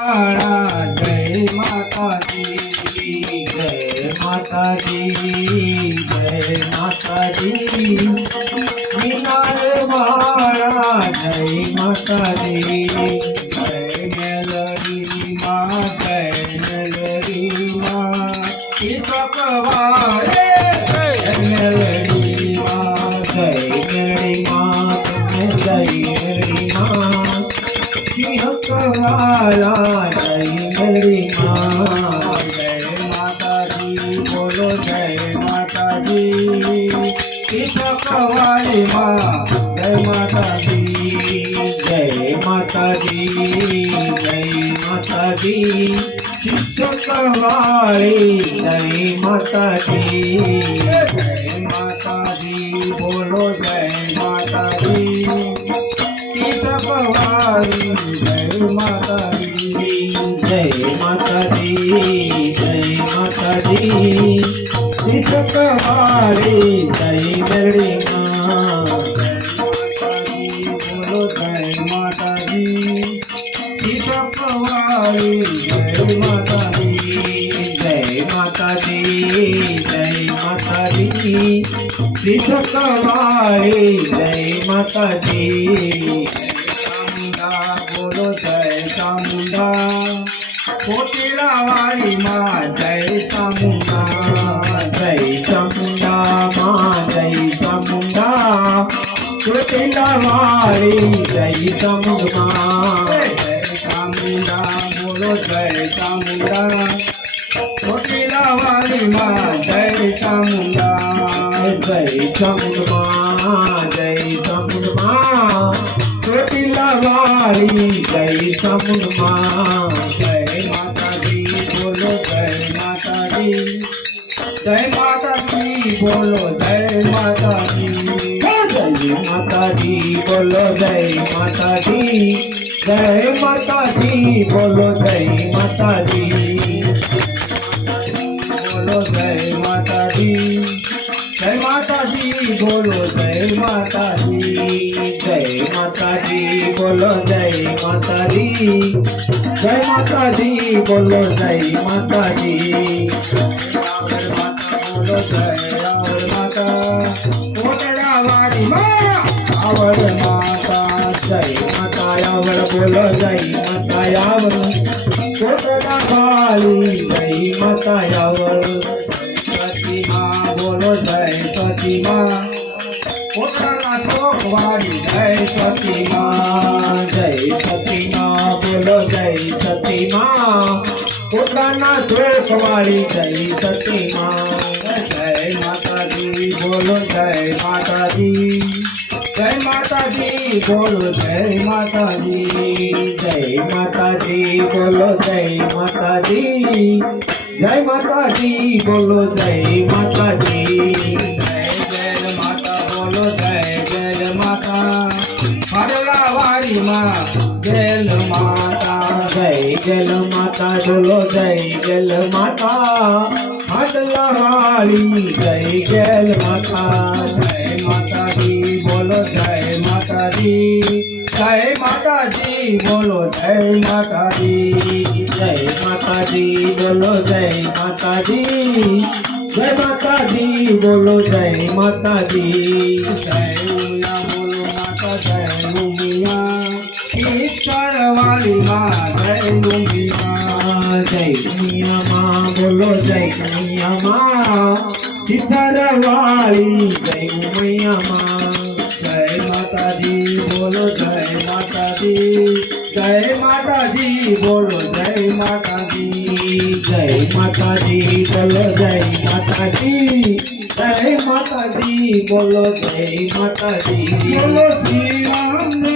जय माता दी, जय माता दी, जय माता दी। मीनार वाला जय माता दी, जय मेलडी माँ, जय मेलडी माँ। वाले जय मेलडी माँ, जय मेलडी माँ, जय मेलडी माँ। वाला जय मेरी माँ, जय माता दी, बोलो जय माता दी। वाली माँ, जय माता दी, जय माता दी, जय माता दी। शिक्षक वाली जय माता दी, जय माता दी, बोलो जय माता दी। वाली जय माता दी, जय माता दी, जय माता दी। शिक्षक वाली जय मेरी माँ, बोलो जय माता दी। शिक्षक वाली जय माता दी, जय माता दी, जय माता दी। शिक्षक वाली जय माता दी। बोलो जय चामुंडा, कोटिला वाली माँ, जय चामुंडा, जय चामुंडा माँ, जय चामुंडा। कोटिला वाली जय चामुंडा, जय चामुंडा, बोलो जय चामुंडा। कोटिला वाली माँ, जय चामुंडा, जय चामुंडा, जय चामुंडा। कोटिला वाली जय चामुंडा, जय माता दी, बोलो जय माता दी। जय माता दी, बोलो जय माता दी, जय माता दी, बोलो जय माता दी। जय माता दी, बोलो जय माता दी, बोलो जय माता दी। जय माता दी, बोलो जय माता दी, जय माता दी, बोलो जय माता दी। जय माता दी, बोलो जय माता दी। बोलो जय रावण माता, कोटला वाली माँ, रावण माता। जय माता रावण, बोलो जय माता रावण। कोटला वाली जय माता रावण। सती माँ, बोलो जय सती माँ। कोटला चौक वाली जय सती माँ, जय सती माँ, बोलो जय सती माँ। कोटला चौक वाली जय सती माँ। जय माता दी, बोलो जय माता दी। जय माता दी, बोलो जय माता दी, जय माता दी, बोलो जय माता दी। जय माता दी, बोलो जय माता दी। जय जय माता, बोलो जय जय माता। हरला वाली माँ, जय माता, जय जय माता, बोलो जय जय माता। हरला वाली जय जय माता। जय माता दी, बोलो जय माता दी। जय माता दी, बोलो जय माता दी। जय माता दी, बोलो जय माता दी। जय माता दी, बोलो जय माता दी। जय उमिया, बोलो माता जय उमिया। ईश्वर वाली माँ, जय उमिया, जय उमिया माँ, बोलो जय उमिया माँ। सिद्धर वाली जय उमिया माँ। जय माता दी, बोलो जय माता दी। जय माता दी, बोलो जय माता दी। जय माता दी, बोलो जय माता दी। जय माता दी, बोलो जय माता दी। बोलो श्री राम।